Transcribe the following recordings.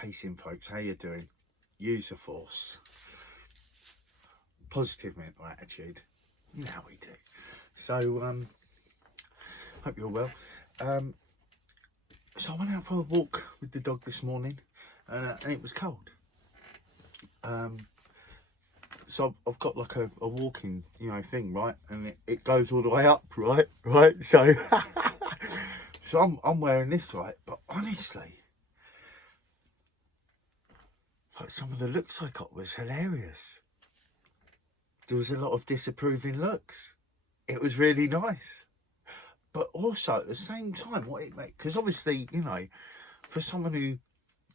Peace in, folks. How you doing? Use the force. Positive mental attitude. You know how we do. So, hope you're well. So I went out for a walk with the dog this morning, and it was cold. So I've got like a walking, thing, right? And it goes all the way up, right? So, so I'm wearing this, right? But honestly, like some of the looks I got was hilarious. There was a lot of disapproving looks. It was really nice. But also at the same time, what it makes, because obviously, for someone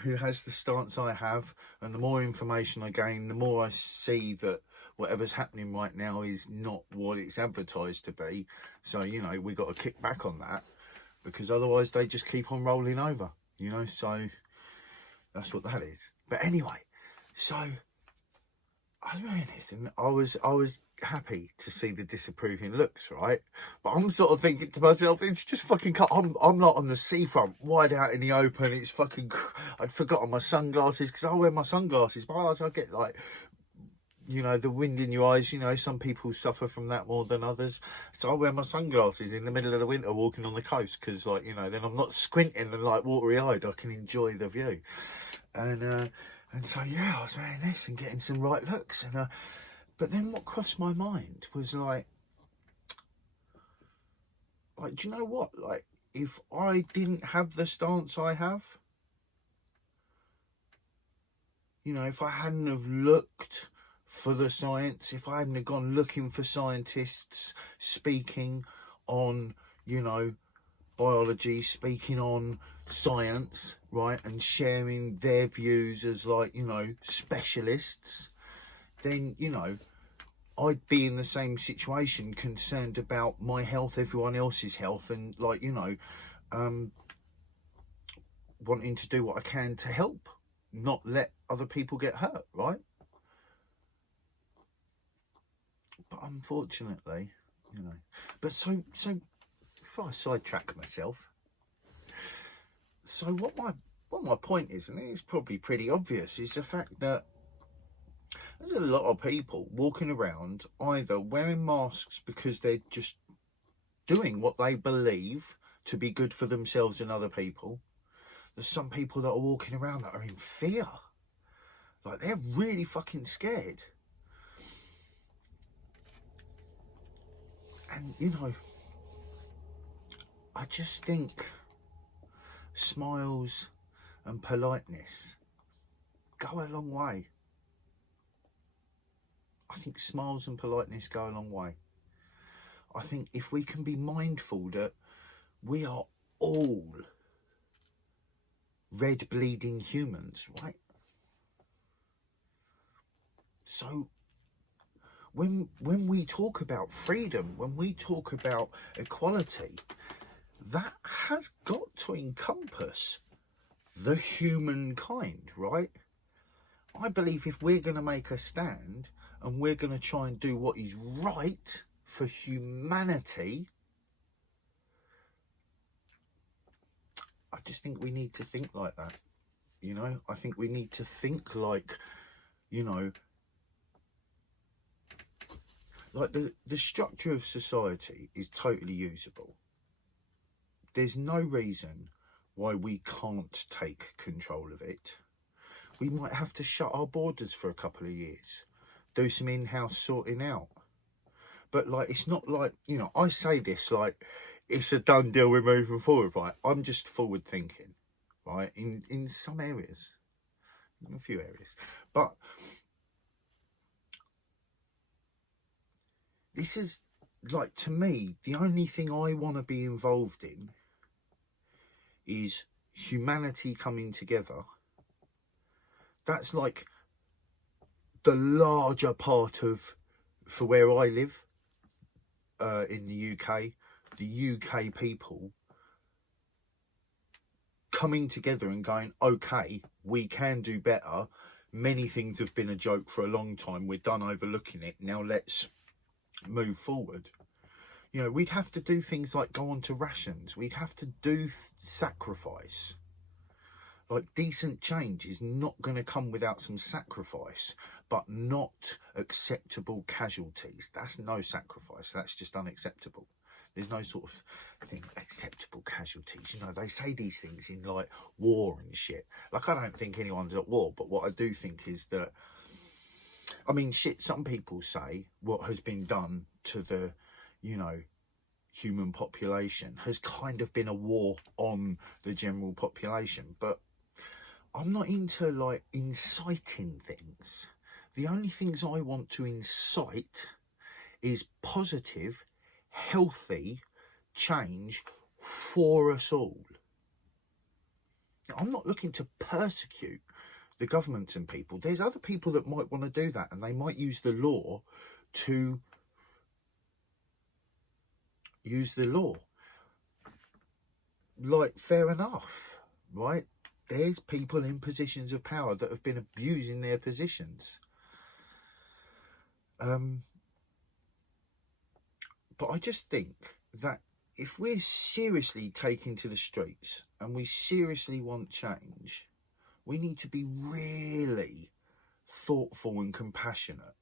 who has the stance I have, and the more information I gain, the more I see that whatever's happening right now is not what it's advertised to be. So, we got to kick back on that, because otherwise they just keep on rolling over, so that's what that is. But anyway, so I was wearing this and I was happy to see the disapproving looks, right? But I'm sort of thinking to myself, it's just fucking cut. I'm not on the seafront, wide out in the open. It's fucking, I'd forgotten my sunglasses, because I wear my sunglasses. My eyes, I get like, the wind in your eyes, some people suffer from that more than others. So I wear my sunglasses in the middle of the winter walking on the coast, because then I'm not squinting and like watery-eyed. I can enjoy the view. And so, yeah, I was wearing this and getting some right looks. And but then what crossed my mind was like, do you know what? Like, if I didn't have the stance I have, if I hadn't have looked for the science, if I hadn't have gone looking for scientists speaking on, biology, speaking on science, right, and sharing their views as specialists, then I'd be in the same situation, concerned about my health, everyone else's health, and wanting to do what I can to help, not let other people get hurt, right? But unfortunately, but so before I sidetrack myself, so what my point is, and it's probably pretty obvious, is the fact that there's a lot of people walking around either wearing masks because they're just doing what they believe to be good for themselves and other people. There's some people that are walking around that are in fear. Like, they're really fucking scared. And, I just think smiles and politeness go a long way. I think smiles and politeness go a long way. I think if we can be mindful that we are all red bleeding humans, right? So when we talk about freedom, when we talk about equality, that has got to encompass the humankind, right? I believe if we're going to make a stand and we're going to try and do what is right for humanity, I just think we need to think like that. I think we need to think like, like the structure of society is totally usable. There's no reason why we can't take control of it. We might have to shut our borders for a couple of years, do some in-house sorting out. But it's not like, I say this like it's a done deal, we're moving forward, right? I'm just forward thinking, right? In some areas, in a few areas. But this is, to me, the only thing I want to be involved in is humanity coming together. That's like the larger part of, for where I live, in the UK people coming together and going, okay, we can do better. Many things have been a joke for a long time. We're done overlooking it. Now let's move forward. We'd have to do things like go on to rations. We'd have to do sacrifice. Like, decent change is not going to come without some sacrifice, but not acceptable casualties. That's no sacrifice. That's just unacceptable. There's no sort of thing, acceptable casualties. You know, they say these things in, like, war and shit. Like, I don't think anyone's at war, but what I do think is that, I mean, shit, some people say what has been done to the, you know, human population has kind of been a war on the general population, but I'm not into, like, inciting things. The only things I want to incite is positive, healthy change for us all. I'm not looking to persecute the governments and people. There's other people that might want to do that, and they might use the law to Like, fair enough, right? There's people in positions of power that have been abusing their positions. But I just think that if we're seriously taking to the streets and we seriously want change, we need to be really thoughtful and compassionate.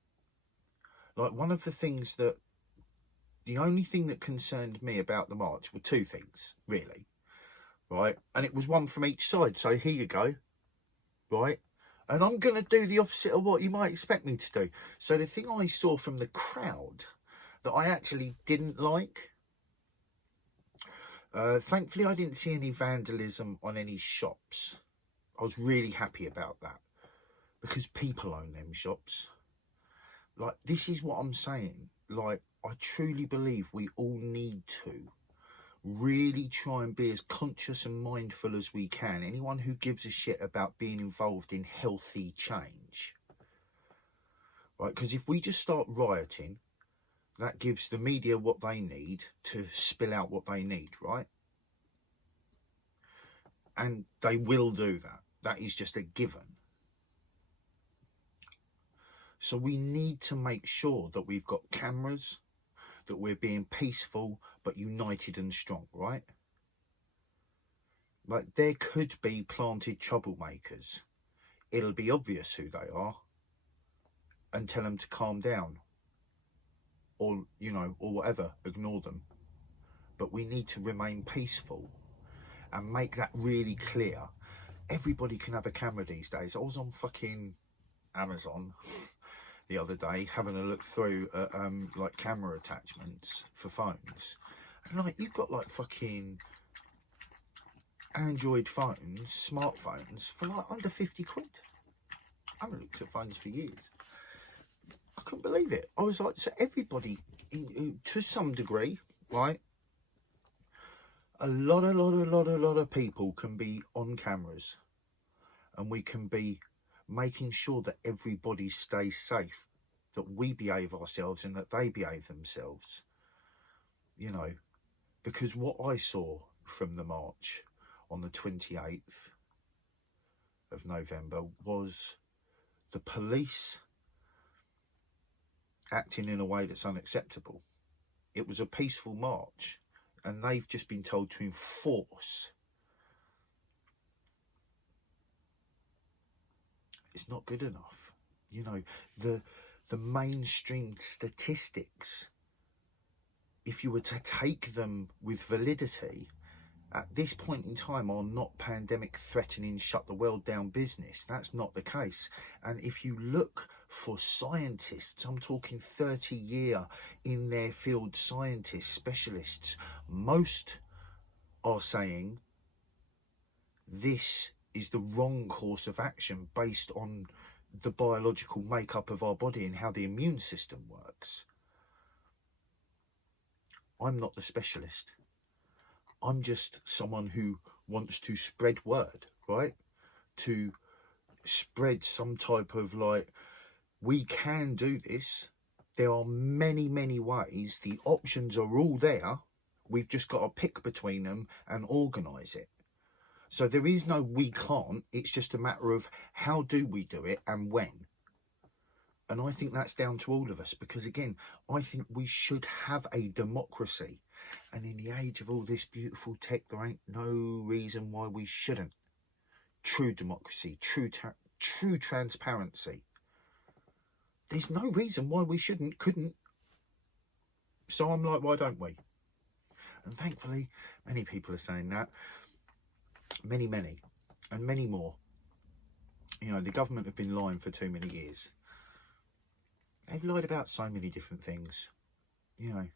Like, one of the things that, the only thing that concerned me about the march were two things, really, right? And it was one from each side, so here you go, right? And I'm going to do the opposite of what you might expect me to do. So the thing I saw from the crowd that I actually didn't like, thankfully I didn't see any vandalism on any shops. I was really happy about that, because people own them shops. Like, this is what I'm saying. Like, I truly believe we all need to really try and be as conscious and mindful as we can. Anyone who gives a shit about being involved in healthy change, right? Because if we just start rioting, that gives the media what they need to spill out what they need, right? And they will do that. That is just a given. So we need to make sure that we've got cameras, that we're being peaceful but united and strong, right? Like, there could be planted troublemakers. It'll be obvious who they are, and tell them to calm down, or, you know, or whatever, ignore them. But we need to remain peaceful and make that really clear. Everybody can have a camera these days. I was on fucking Amazon the other day having a look through like, camera attachments for phones, and, like, you've got, like, fucking Android phones, smartphones, for, like, under 50 quid. I haven't looked at phones for years. I couldn't believe it. I was like, so everybody, to some degree, right, a lot of people can be on cameras, and we can be making sure that everybody stays safe, that we behave ourselves and that they behave themselves, you know. Because what I saw from the march on the 28th of November was the police acting in a way that's unacceptable. It was a peaceful march, and they've just been told to enforce. It's not good enough. You know, the mainstream statistics, if you were to take them with validity, at this point in time, are not pandemic threatening, shut the world down business. That's not the case. And if you look for scientists, I'm talking 30-year in their field scientists, specialists, most are saying this is the wrong course of action based on the biological makeup of our body and how the immune system works. I'm not the specialist. I'm just someone who wants to spread word, right? To spread some type of, like, we can do this. There are many ways. The options are all there. We've just got to pick between them and organise it. So there is no we can't. It's just a matter of how do we do it and when. And I think that's down to all of us, because, again, I think we should have a democracy. And in the age of all this beautiful tech, there ain't no reason why we shouldn't. true democracy, true transparency. There's no reason why we couldn't. So I'm like, why don't we? And thankfully, many people are saying that. Many, and many more. You know, the government have been lying for too many years. They've lied about so many different things. You know,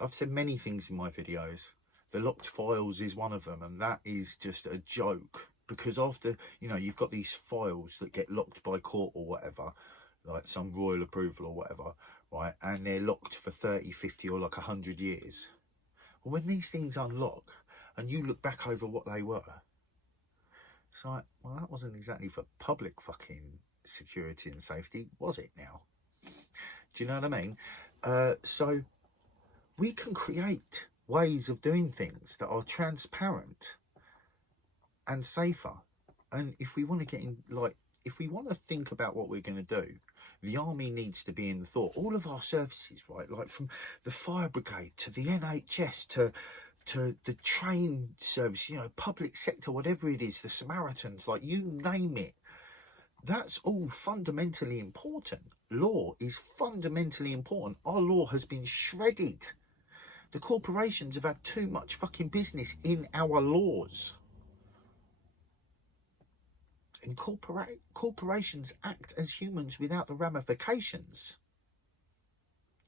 I've said many things in my videos. The locked files is one of them, and that is just a joke. Because after, you know, you've got these files that get locked by court or whatever, like some royal approval or whatever, right? And they're locked for 30, 50 or like 100 years. Well, when these things unlock and you look back over what they were, it's like, well, that wasn't exactly for public fucking security and safety, was it now? Do you know what I mean? So we can create ways of doing things that are transparent and safer. And if we want to get in, like, if we want to think about what we're going to do, the army needs to be in the thought. All of our services, right, like from the fire brigade to the NHS to the train service, you know, public sector, whatever it is, the Samaritans, like, you name it. That's all fundamentally important. Law is fundamentally important. Our law has been shredded. The corporations have had too much fucking business in our laws. And corporations act as humans without the ramifications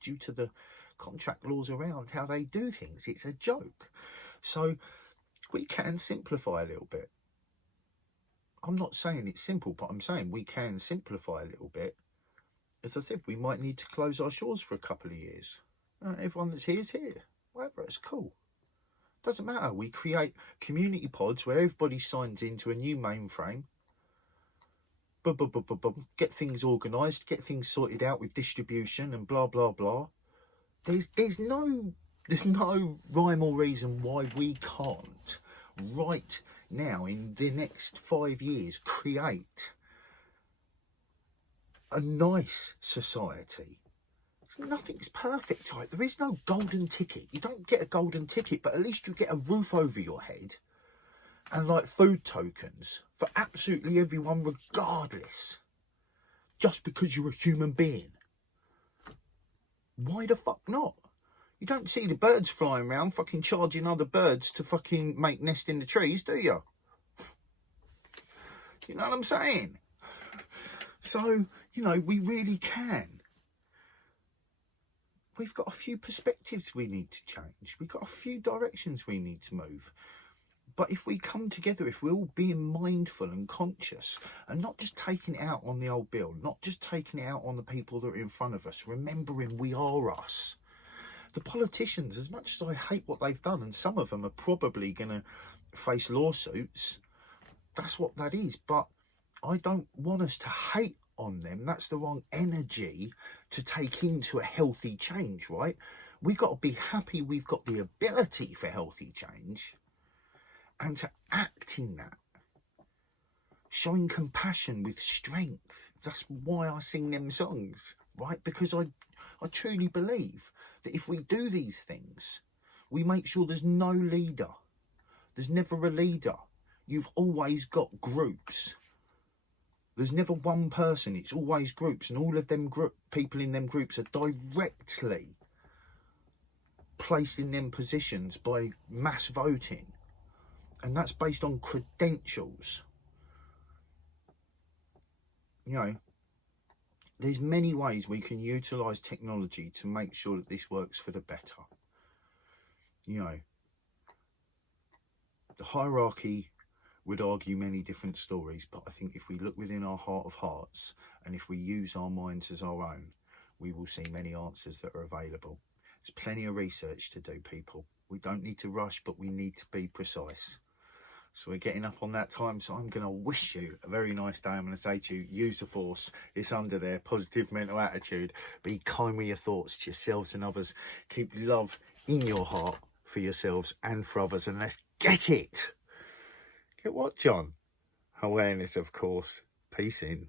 due to the contract laws around how they do things. It's a joke. So we can simplify a little bit. I'm not saying it's simple, but I'm saying we can simplify a little bit. As I said, we might need to close our shores for a couple of years. Everyone that's here is here. Whatever, it's cool. Doesn't matter. We create community pods where everybody signs into a new mainframe. Get things organised, get things sorted out with distribution and blah, blah, blah. There's no rhyme or reason why we can't, right now, in the next 5 years, create a nice society. Nothing's perfect, right? There is no golden ticket. You don't get a golden ticket, but at least you get a roof over your head and like food tokens for absolutely everyone, regardless, just because you're a human being. Why the fuck not? You don't see the birds flying around fucking charging other birds to fucking make nest in the trees, do you? You know what I'm saying? So, you know, we really can. We've got a few perspectives we need to change. We've got a few directions we need to move. But if we come together, if we're all being mindful and conscious and not just taking it out on the old Bill, not just taking it out on the people that are in front of us, remembering we are us. The politicians, as much as I hate what they've done, and some of them are probably going to face lawsuits, that's what that is. But I don't want us to hate on them. That's the wrong energy to take into a healthy change, right? We've got to be happy we've got the ability for healthy change and to act in that. Showing compassion with strength. That's why I sing them songs, right? Because I truly believe that if we do these things, we make sure there's no leader. There's never a leader. You've always got groups. There's never one person. It's always groups. And all of them people in them groups are directly placed in them positions by mass voting. And that's based on credentials. You know, there's many ways we can utilise technology to make sure that this works for the better. You know, the hierarchy would argue many different stories, but I think if we look within our heart of hearts and if we use our minds as our own, we will see many answers that are available. There's plenty of research to do, people. We don't need to rush, but we need to be precise. So we're getting up on that time, so I'm going to wish you a very nice day. I'm going to say to you, use the force. It's under there. Positive mental attitude. Be kind with your thoughts to yourselves and others. Keep love in your heart for yourselves and for others. And let's get it. Get what, John? Awareness, of course. Peace in.